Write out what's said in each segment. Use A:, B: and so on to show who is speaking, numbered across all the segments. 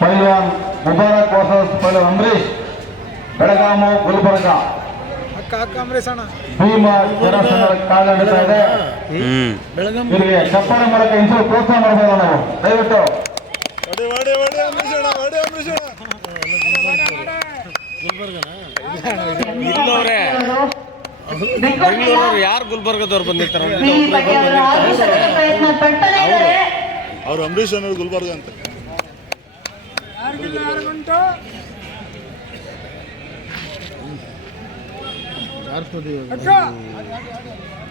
A: ಪೈಲ್ವಾನ್ ಮುಬಾರಕ್ ವಾಸಸ್ ಪೈಲ್ವಾನ್ ಅಂಬರೀಶ್ ಬೆಳಗಾಮು ಗುಲ್ಬರ್ಗ.
B: ಅಕ್ಕ ಅಕ್ಕ ಅಂಬರೀಷ್ ಅಣ್ಣ.
A: ಭೀಮ ಜನಸಂಘದ ಇದೆ. ಚಪ್ಪಾಳೆ ಮೂಲಕ ಪ್ರೋತ್ಸಾಹ ಮಾಡಬಹುದು ನಾವು. ದಯವಿಟ್ಟು.
C: ಇಲ್ಲವ್ರೆ ಬೆಂಗಳೂರವ್ರು ಯಾರು ಗುಲ್ಬರ್ಗದವ್ರು ಬಂದಿರ್ತಾರೆ?
D: ಈ ಬಗ್ಗೆ ಅವರು ಆದಷ್ಟು ಪ್ರಯತ್ನ ಪಡ್ತಾನೆ ಇದ್ದಾರೆ
E: ಅವ್ರು ಅಂಬರೀಷ್ ಅನ್ನೋರು ಗುಲ್ಬರ್ಗ ಅಂತ.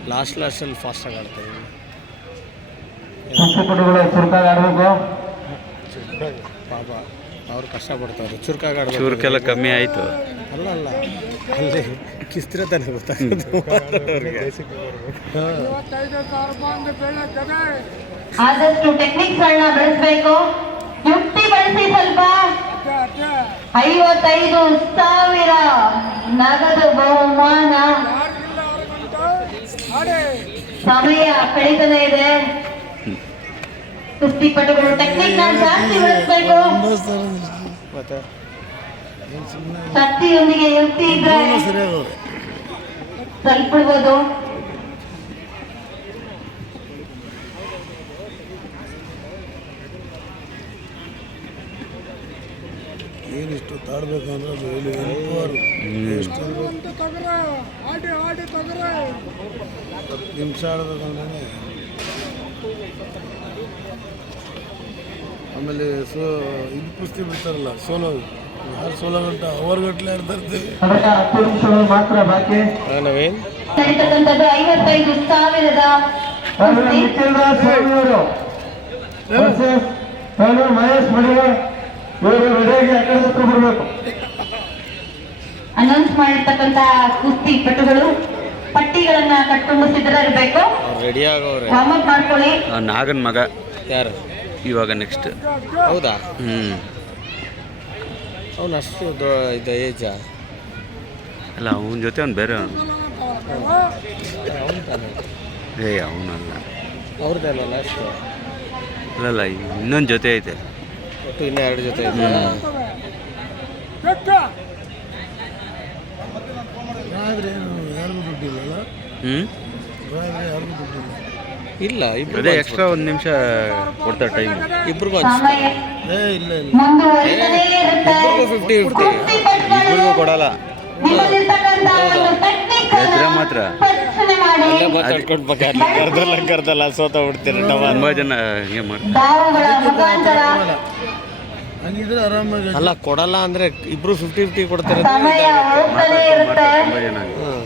C: ಲಾಸ್ಟ್ ಲಾಸ್ಟ್ ಅಲ್ಲಿ ಫಾಸ್ಟ್ ಆಗಿ ಆಡ್ತಾರೆ ಪಾಪ ಅವ್ರು ಕಷ್ಟಪಡ್ತಾರೆ ಚುರುಕಾಗಿ ಆಡ್ತಾರೆ
F: ಚೂರ್ಕೆಲ್ಲ ಕಮ್ಮಿ ಆಯ್ತು.
C: ಅಲ್ಲ ಅಲ್ಲ. ಅಲ್ಲಿ ಕಿಸ್ತಿರ ತಾನೆ ಗೊತ್ತಾಗೋದು
D: ಆದಷ್ಟು ಟೆಕ್ನಿಕ್ಸ್ ಗಳನ್ನ ಬೆಳೆಸಬೇಕು. ಯುಕ್ತಿ ಬಳಸಿ ಸ್ವಲ್ಪ. ಐವತ್ತೈದು ಸಾವಿರ ನಗದು ಬಹುಮಾನ. ಸಮಯ ಕಳೀತಾನೆ ಇದೆ. ಕುಸ್ತಿಪಟುಗಳು ಟೆಕ್ನಿಕ್ ಜಾಸ್ತಿ ಬಳಸಬೇಕು. ಶಕ್ತಿಯೊಂದಿಗೆ ಯುಕ್ತಿ ಇದ್ರೆ ಸ್ವಲ್ಪ ಬಿಡ್ಬೋದು
E: ಏನಿಷ್ಟು ತಾಡ್ಬೇಕಂದ್ರೆ
B: ಆಡಿ ಆಡಿ
E: ನಿಮಿಷ ಆಡ್ಬೇಕಂದ್ರೆ ಆಮೇಲೆ ಸೋ ಇದು ಕುಸ್ತಿ ಬಿಡ್ತಾರಲ್ಲ ಸೋಲೋ ಸೋಲೋ ಗಂಟ ಅವರ್ ಗಂಟ್ಲೆ ಆಡ್ತಾ ಇರ್ತೀವಿ
A: ಅದಕ್ಕೆ ಹತ್ತು ನಿಮಿಷಗಳು ಮಾತ್ರ ಬಾಕಿ.
C: ನವೀನ್?
D: ನಡೀತಕ್ಕಂಥದ್ದು ಐವತ್ತೈದು ಸಾವಿರದ
A: ಪೈಲ್ವಾನ್
D: ಕುಸ್ತಿ
A: ನಿಖಿಲ್ ರಾಜ್ ಸ್ವಾಮಿ ಅವರು ವರ್ಸಸ್ ಪೈಲ್ವಾನ್ ಮಹೇಶ್ ಮಡಿಗೆ. ಇವರು ರೆಡಿಯಾಗಿ ಆ ಕಡೆ ಹತ್ರ ಬರಬೇಕು.
D: ಅನೌನ್ಸ್ ಮಾಡಿರ್ತಕ್ಕಂತ ಕುಸ್ತಿ ಪಟುಗಳು ಪಟ್ಟಿಗಳನ್ನ ಕಟ್ಕೊಂಡು ಸಿದ್ಧರಿರ್ಬೇಕು
C: ರೆಡಿ ಆಗೋರೆ
D: ವಾರ್ಮ್ ಅಪ್ ಮಾಡ್ಕೊಳ್ಳಿ.
F: ನಾಗನ್ ಮಗ.
C: ಯಾರು?
F: ಇವಾಗ ನೆಕ್ಸ್ಟ್
C: ಹೌದಾ?
F: ಹ್ಮ್.
C: ಅವ್ನು ಅಷ್ಟು ದೊ- ಇದು ಏಜಾ
F: ಅಲ್ಲ ಅವನ ಜೊತೆ ಅವ್ನು ಬೇರೆ ಅವನು.
C: ಅವ್ನು ತಾನೆ
F: ಏ ಅವನಲ್ಲ.
C: ಅವ್ರದ್ದಲ್ಲ ಅಷ್ಟು?
F: ಅಲ್ಲಲ್ಲ ಇನ್ನೊಂದು ಜೊತೆ ಐತೆ.
C: ಒಟ್ಟು ಇನ್ನೂ ಎರಡು ಜೊತೆ
E: ದುಡ್ಡಿಲ್ಲ
C: ಇಲ್ಲ. ಇಬ್ಬರು
F: ಅದೇ ಎಕ್ಸ್ಟ್ರಾ ಒಂದು ನಿಮಿಷ ಕೊಡ್ತಾರೆ ಟೈಮ್
C: ಇಬ್ರಿಗೂ ಫಿಫ್ಟಿ ಫಿಫ್ಟಿ
F: ಇಬ್ಬರಿಗೂ ಕೊಡಲ್ಲ.
D: ಒಂದು ಟೆಕ್ನಿಕ್
F: ಎದ್ರೆ ಮಾತ್ರ.
C: ಕರ್ದಲ್ಲ ಕರ್ದಲ್ಲ ಸೋತ ಬಿಡ್ತೀರಿ
F: ತುಂಬಾ ಜನ ಹಿಂಗೆ ಮಾಡ್ತಾರೆ
C: ಅಲ್ಲ ಕೊಡಲ್ಲ ಅಂದ್ರೆ ಇಬ್ರು ಫಿಫ್ಟಿ ಫಿಫ್ಟಿ ಕೊಡ್ತಾರೆ
F: ತುಂಬಾ ಜನ
C: ಹ್ಮ್.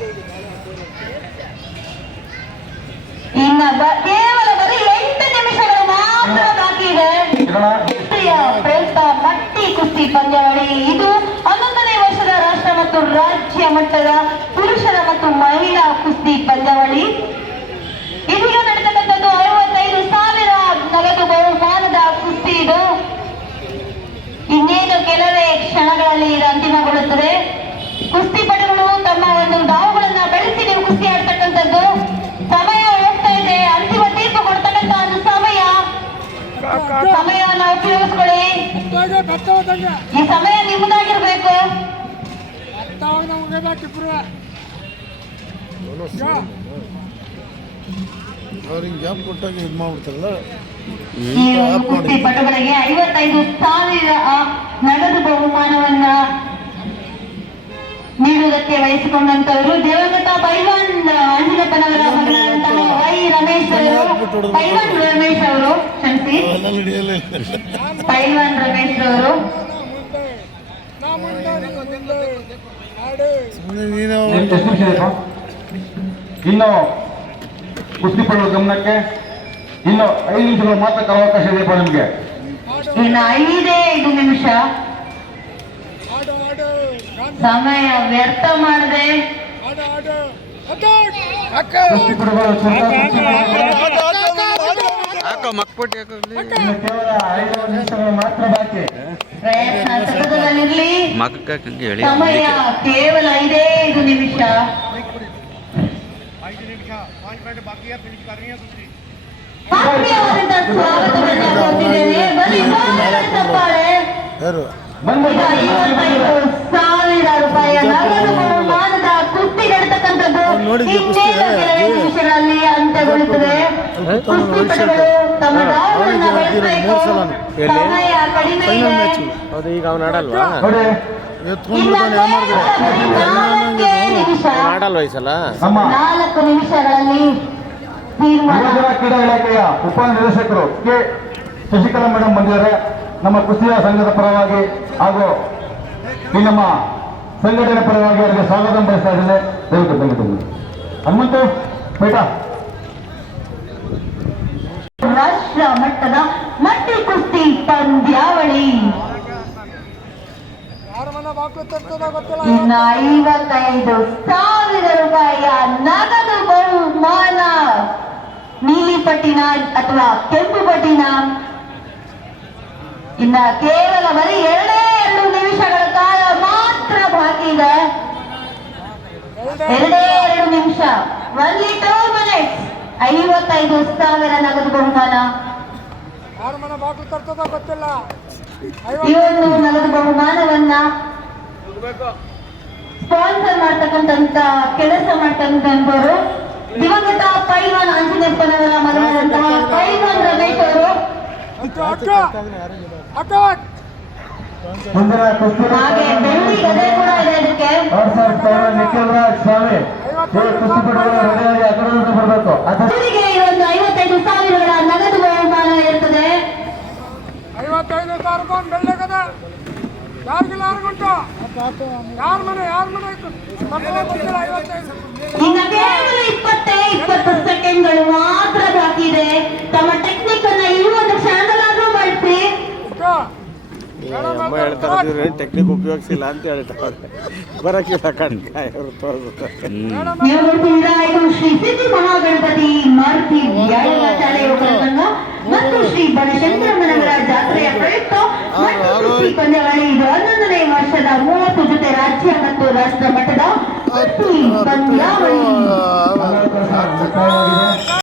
D: ಇನ್ನ ಬ- ಕೇವಲ ಬರೀ ಎಂಟು ನಿಮಿಷಗಳು ಮಾತ್ರ ಬಾಕಿ ಇದೆ ರಾಷ್ಟ್ರೀಯ ಪ್ರಯುಕ್ತ ಮಟ್ಟಿ ಕುಸ್ತಿ ಪಂದ್ಯಾವಳಿ ಇದು ಹನ್ನೊಂದನೇ ವರ್ಷದ ರಾಷ್ಟ್ರ ಮತ್ತು ರಾಜ್ಯ ಮಟ್ಟದ ಪುರುಷರ ಮತ್ತು ಮಹಿಳಾ ಕುಸ್ತಿ ಪಂದ್ಯಾವಳಿ. ಇದೀಗ ನಡೆತಕ್ಕಂಥದ್ದು ಅರವತ್ತೈದು ಸಾವಿರ ನಗದು ಬಹುಮಾನದ ಕುಸ್ತಿ ಇದು. ಇನ್ನೇನು ಕೆಲವೇ ಕ್ಷಣಗಳಲ್ಲಿ ಇದು ಅಂತಿಮಗೊಳ್ಳುತ್ತದೆ. ಕುಸ್ತಿ ಪಡೆಗಳು ತಮ್ಮ ಒಂದು ದಾವುಗಳನ್ನ ಬೆಳೆಸಿ ನೀವು ಕುಸ್ತಿ ಆಡ್ತಕ್ಕಂಥದ್ದು. ಸಮಯ ಹೋಗ್ತಾ ಇದೆ, ಅಂತಿಮ ತೀರ್ಪು ಕೊಡ್ತಕ್ಕಂಥ ಒಂದು ಸಮಯ. ಸಮಯವನ್ನು ಉಪಯೋಗಿಸ್ಕೊಳ್ಳಿ. ಈ ಸಮಯ ನಿಮ್ಮದಾಗಿರ್ಬೇಕು.
B: ಅತ್ತಾಗ ನಮಗೆ ಬೇಕಿಬ್ರು
E: ಅವ್ರಿಗೆ ಜಾಬ್ ಕೊಟ್ಟಾಗ ಇದು ಮಾಡ್ಬಿಡ್ತಾರಲ್ಲ
D: ಈ ಐವತ್ತೈದು ಸಾವಿರ ನಗದು ಬಹುಮಾನವನ್ನ ನೀಡುವುದಕ್ಕೆ ವಹಿಸಿಕೊಂಡಂತವರು ದೇವಗತ ಪೈಲ್ವಾನ್ ಅಂಜಿನಪ್ಪನವರ ಮಗಳಾದಂತಹ ವೈ ರಮೇಶ್ ಅವರು ಪೈಲ್ವಾನ್ ರಮೇಶ್ ಅವರು ಕ್ಷಮಿಸಿ ರಮೇಶ್ ಅವರು
E: ನೀನು.
A: ಇದೆ ಇನ್ನು ಕುಸ್ತಿಪಟುಗಳ ಗಮನಕ್ಕೆ? ಇನ್ನು ಐದು ನಿಮಿಷಗಳು ಮಾತ್ರ ಅವಕಾಶ ಇದೆಯಪ್ಪ ನಿಮಗೆ.
D: ಇನ್ನು ಐದೇ ಐದು ನಿಮಿಷ. ಸಮಯ ವ್ಯರ್ಥ ಮಾಡದೆ.
A: ಕುಸ್ತಿಪಟುಗಳು ಮಾತ್ರ ಬಾಕಿ.
D: ಪ್ರಯತ್ನ ಸತತದಲ್ಲಿರ್ಲಿ.
F: ಹೇಳಿ
D: ಸಮಯ ಕೇವಲ ಐದೈದು ಐದು ನಿಮಿಷ. ಸ್ವಾಗತವನ್ನ ಸಾವಿರ ರೂಪಾಯಿಯ ನಗದು ಬಹುಮಾನದ ಕುಸ್ತಿ ನಡತಕ್ಕಂಥದ್ದು? ಇನ್ನೇನು ಕೆಲವೇ ನಿಮಿಷಗಳಲ್ಲಿ ಅಂತ್ಯಗೊಳ್ಳುತ್ತದೆ. ಬೆಳೆಸಬೇಕು ಸಮಯ ಕಡಿಮೆ ಇದೆ
C: ಹೌದು ಈಗ ಅವ್ನು ಆಡಲ್ವಾ
E: ಎತ್ಕೊಂಡ್ಬಿಡ್ತಾನೆ
D: ನಾಲ್ಕೇ ನಿಮಿಷ
C: ಅವ್ನು ಈ ಸಲ
D: ನಾಲ್ಕು ನಿಮಿಷಗಳಲ್ಲಿ
A: ಇಲಾಖೆಯ ಉಪ ನಿರ್ದೇಶಕರು ಕೆ ಶಶಿಕಲಾ ಮೇಡಮ್ ಬಂದಿದ್ದಾರೆ ನಮ್ಮ ಕುಸ್ತಿಯ ಸಂಘದ ಪರವಾಗಿ ಹಾಗೂ ಈ ನಮ್ಮ ಸಂಘಟನೆ ಪರವಾಗಿ ಅವರಿಗೆ ಸ್ವಾಗತ ಬಯಸ್ತಾ ಇದ್ದೇನೆ ದಯವಿಟ್ಟು ಹನುಮಂತು ಬೇಟ
D: ರಾಷ್ಟ್ರ ಮಟ್ಟದ ಮಟ್ಟಿ ಕುಸ್ತಿ ಪಂದ್ಯಾವಳಿ. ಇನ್ನು ಐವತ್ತೈದು ಸಾವಿರ ರೂಪಾಯಿಯ ನಗದು ಬಹುಮಾನ. ನೀಲಿ ಪಟ್ಟಿನ ಅಥವಾ ಕೆಂಪು ಪಟ್ಟಿನ ಇನ್ನ ಕೇವಲ ಬರೀ ಎರಡೇ ಎರಡು ನಿಮಿಷಗಳ ಕಾಲ ಮಾತ್ರ ಬಾಕಿ ಇದೆ. ಎರಡೇ ಎರಡು ನಿಮಿಷ. ಒನ್ಲಿ ಟೂ ಮಿನಿಟ್ಸ್ ಐವತ್ತೈದು ಸಾವಿರ ನಗದು ಬಹುಮಾನ.
B: ಗೊತ್ತಿಲ್ಲ.
D: ಈ ಒಂದು ನಗದು ಬಹುಮಾನವನ್ನ ಸ್ಪಾನ್ಸರ್ ಮಾಡ್ತಕ್ಕಂತ ಕೆಲಸ ಮಾಡ್ತಕ್ಕಂಥವರು. ದಿವಂಗತ ಪೈವಾನ್ ಆಂಜನೇಪ್ಪನವರ ಮಗನಾದಂತಹ ಪೈವಾನ್ ರಮೇಶ್ ಅವರು.
B: ಅಕ್ಕ ಅಕ್ಕ ಅಕ್ಕ.
A: ಮುಂದಿನ ಕುಸ್ತಿ
D: ಹಾಗೆ ಬೆಳ್ಳಿ ಗದೆ ಕೂಡ ಇದೆ
A: ಅದಕ್ಕೆ. ಸ್ವಾಮಿ.
D: ಐವತ್ತೈದು ಸಾವಿರಗಳ ನಗದು ಬಹುಮಾನ ಇರ್ತದೆ.
B: ಐವತ್ತೈದು ಸಾವಿರ ರೂಪಾಯಿ ಬೆಳ್ಳಗದ ಯಾರಿಗಿಲ್ಲ ಯಾರಿಗುಂಟು ಯಾರ ಮನೆ ಯಾರ
D: ಇನ್ನ ಕೇವಲ ಇಪ್ಪತ್ತೇ ಇಪ್ಪತ್ತು ಸೆಕೆಂಡ್ಗಳು ಮಾತ್ರ ಬಾಕಿ ಇದೆ. ತಮ್ಮ ಟೆಕ್ನಿಕ್ ಅನ್ನ ಈ ಒಂದು ಕ್ಷಣದಲ್ಲಾದ್ರೂ ಬಳಸಿ
B: ಅಕ್ಕ
C: ಅಮ್ಮ ಹೇಳ್ತಾರೆ ಟೆಕ್ನಿಕ್ ಉಪಯೋಗಿಸಿಲ್ಲ ಅಂತ ಹೇಳ್ತಾರೆ ಬರೋಕ್ಕಿಲ್ಲ ಕಣ್ಕಾಯ
D: ಇವರು ಮತ್ತು ಶ್ರೀ ಬನಶಂಕರಮ್ಮನವರ ಜಾತ್ರೆಯ ಪ್ರಯುಕ್ತ ಮತ್ತು ಕುಸ್ತಿ ಪಂದ್ಯಾವಳಿ ಇದು ಹನ್ನೊಂದನೇ ವರ್ಷದ ಮೂವತ್ತು ಜೊತೆ ರಾಜ್ಯ ಮತ್ತು ರಾಷ್ಟ್ರ ಮಟ್ಟದ ಕುಸ್ತಿ ಪಂದ್ಯಾವಳಿ
A: ಮುಕ್ತಾಯವಾಗಿದೆ